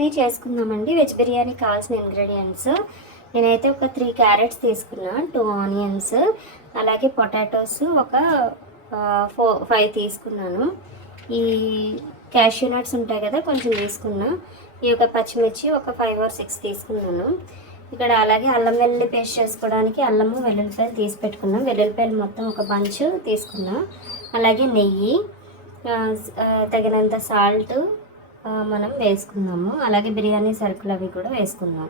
చేసుకుందామండి. వెజ్ బిర్యానీ కావాల్సిన ఇంగ్రీడియంట్స్ నేనైతే ఒక 3 క్యారెట్స్ తీసుకున్నా, 2 ఆనియన్స్, అలాగే పొటాటోస్ ఒక 5 తీసుకున్నాను. ఈ క్యాష్యూ నట్స్ ఉంటాయి కదా, కొంచెం తీసుకున్నా. ఈ యొక్క పచ్చిమిర్చి ఒక 5 or 6 తీసుకున్నాను. ఇక్కడ అలాగే అల్లం వెల్లుల్లి పేస్ట్ చేసుకోవడానికి అల్లము వెల్లుల్లిపాయలు తీసి పెట్టుకున్నాం. వెల్లుల్లిపాయలు మొత్తం ఒక బంచ్ తీసుకున్నా. అలాగే నెయ్యి, తగినంత సాల్ట్ మనం వేసుకుందాము. అలాగే బిర్యానీ సరుకులు అవి కూడా వేసుకుందాం.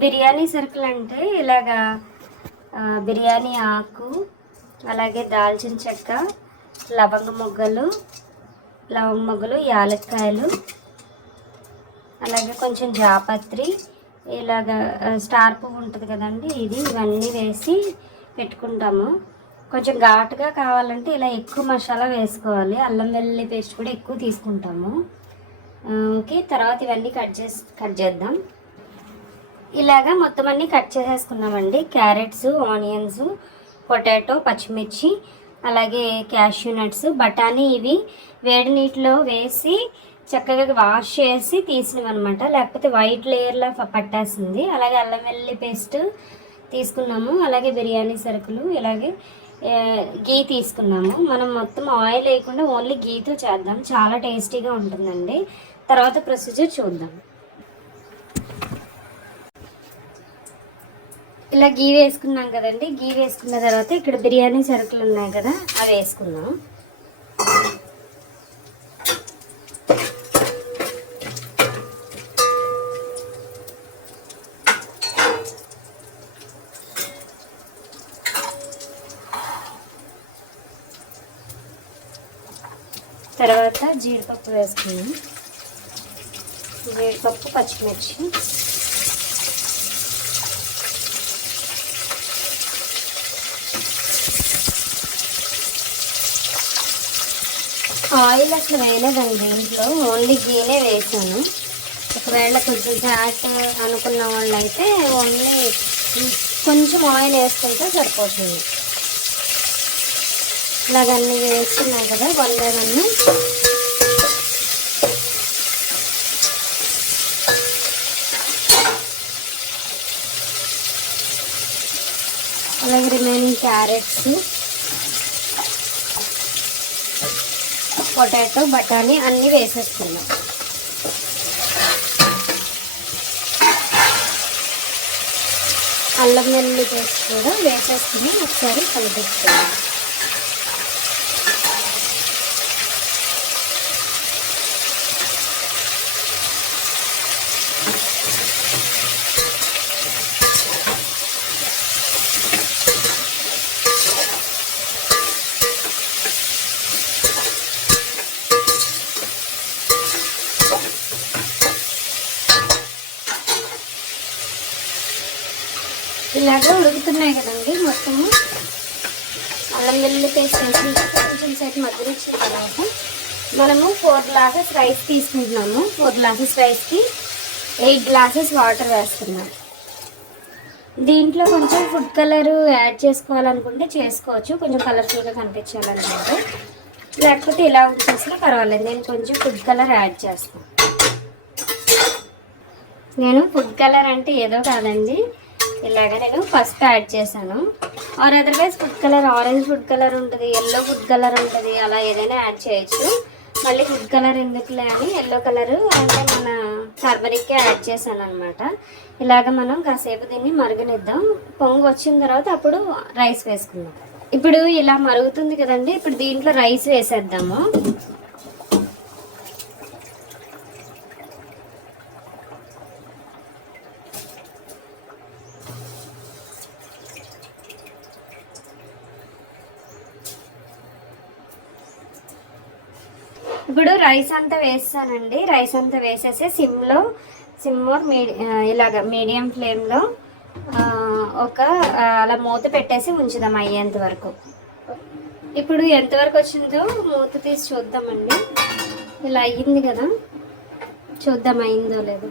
బిర్యానీ సరుకులు అంటే ఇలాగా బిర్యానీ ఆకు, అలాగే దాల్చిన చెక్క, లవంగ మొగ్గలు, యాలక్కాయలు, అలాగే కొంచెం జాపత్రి, ఇలాగ స్టార్ పువ్వు ఉంటుంది కదండి, ఇవన్నీ వేసి పెట్టుకుంటాము. కొంచెం ఘాటుగా కావాలంటే ఇలా ఎక్కువ మసాలా వేసుకోవాలి. అల్లం వెల్లుల్లి పేస్ట్ కూడా ఎక్కువ తీసుకుంటాము. ఓకే, తర్వాత ఇవన్నీ కట్ చేద్దాం. ఇలాగా మొత్తం అన్నీ కట్ చేసేసుకున్నామండి. క్యారెట్స్, ఆనియన్స్, పొటాటో, పచ్చిమిర్చి, అలాగే క్యాష్యూ నట్స్, బఠానీ. ఇవి వేడి నీటిలో వేసి చక్కగా వాష్ చేసి తీసినవన్నమాట, లేకపోతే వైట్ లేయర్లా పట్టేస్తుంది. అలాగే అల్లం వెల్లుల్లి పేస్ట్ తీసుకున్నాము. అలాగే బిర్యానీ సరుకులు, ఇలాగే గీ తీసుకున్నాము. మనం మొత్తం ఆయిల్ వేయకుండా ఓన్లీ గీతో చేద్దాం, చాలా టేస్టీగా ఉంటుందండి. తర్వాత ప్రొసీజర్ చూద్దాం. ఇలా గీ వేసుకున్నాం కదండి. గీ వేసుకున్న తర్వాత ఇక్కడ బిర్యానీ సరుకులు ఉన్నాయి కదా, అవి వేసుకుందాం. తర్వాత జీడిపప్పు వేసుకున్నాం. జీడిపప్పు, పచ్చిమిర్చి, ఆయిల్ అసలు వేయలేదండి దీంట్లో, ఓన్లీ గీనే వేసాను. ఒకవేళ కొంచెం ఫ్యాట్ అనుకున్న వాళ్ళు అయితే ఓన్లీ కొంచెం ఆయిల్ వేసుకుంటే సరిపోతుంది. ఇలాగన్నీ వేసుకున్నాయి కదా, వండేవన్నీ. అలాగే రిమైనింగ్ క్యారెట్స్, పొటాటో, బఠానీ అన్నీ వేసేసుకున్నాం. అల్లం వెల్లుల్లి పేస్ట్ కూడా వేసేసుకుని ఒకసారి కలిపేసుకున్నాం. ఇలాగా ఉడుకుతున్నాయి కదండి మొత్తము. అల్లం వెల్లుల్లి పేస్ట్ వేసిన కొంచెం సేపు మగ్గనిచ్చిన తర్వాత మనము 4 గ్లాసెస్ రైస్ తీసుకుంటున్నాము. 4 గ్లాసెస్ రైస్కి 8 గ్లాసెస్ వాటర్ వేస్తున్నాం. దీంట్లో కొంచెం ఫుడ్ కలర్ యాడ్ చేసుకోవాలనుకుంటే చేసుకోవచ్చు, కొంచెం కలర్ఫుల్గా కనిపించాలనుకుంటే. లేకపోతే ఇలా ఉంచేసినా పర్వాలేదు. నేను కొంచెం ఫుడ్ కలర్ యాడ్ చేస్తాను. నేను ఫుడ్ కలర్ అంటే ఏదో కాదండి, ఇలాగ నేను పసుపు యాడ్ చేశాను. Or otherwise food colour, orange food colour ఉంటుంది, ఎల్లో ఫుడ్ కలర్ ఉంటుంది, అలా ఏదైనా యాడ్ చేయొచ్చు. మళ్ళీ ఫుడ్ కలర్ ఎందుకులే అని ఎల్లో కలరు అంటే మన టర్మరిక్కే యాడ్ చేశాను అనమాట. ఇలాగ మనం కాసేపు దీన్ని మరగనిద్దాం. పొంగు వచ్చిన తర్వాత అప్పుడు రైస్ వేసుకుందాం. ఇప్పుడు ఇలా మరుగుతుంది కదండి, ఇప్పుడు దీంట్లో రైస్ వేసేద్దాము. ఇప్పుడు రైస్ అంతా వేస్తానండి. రైస్ అంతా వేసేసి ఇలాగ మీడియం ఫ్లేమ్లో అలా మూత పెట్టేసి ఉంచుదాం అయ్యేంత వరకు. ఇప్పుడు ఎంతవరకు వచ్చిందో మూత తీసి చూద్దామండి. ఇలా అయ్యింది కదా, చూద్దాం అయిందో లేదో.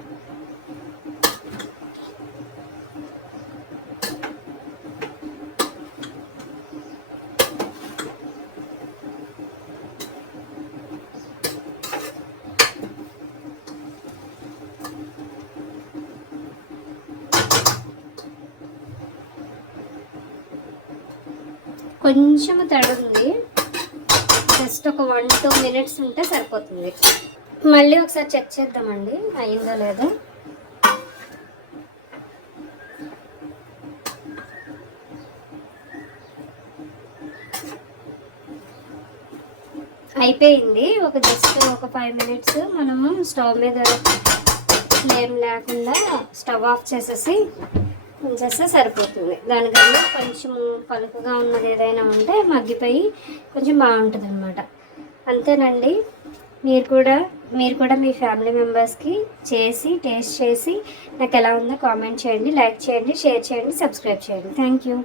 కొంచెం తడి ఉంది, జస్ట్ ఒక 1-2 మినిట్స్ ఉంటే సరిపోతుంది. మళ్ళీ ఒకసారి చెక్ చేద్దామండి అయిందో లేదో. అయిపోయింది. జస్ట్ ఒక 5 మినిట్స్ మనము స్టవ్ మీద ఫ్లేమ్ లేకుండా స్టవ్ ఆఫ్ చేసేసి ఉంచేస్తే సరిపోతుంది. దానికన్నా కొంచెం పలుకుగా ఉన్నది ఏదైనా ఉంటే మగ్గిపోయి కొంచెం బాగుంటుంది అనమాట. అంతేనండి. మీరు కూడా మీ ఫ్యామిలీ మెంబర్స్కి చేసి టేస్ట్ చేసి నాకు ఎలా ఉందో కామెంట్ చేయండి, లైక్ చేయండి, షేర్ చేయండి, సబ్స్క్రైబ్ చేయండి. Thank you.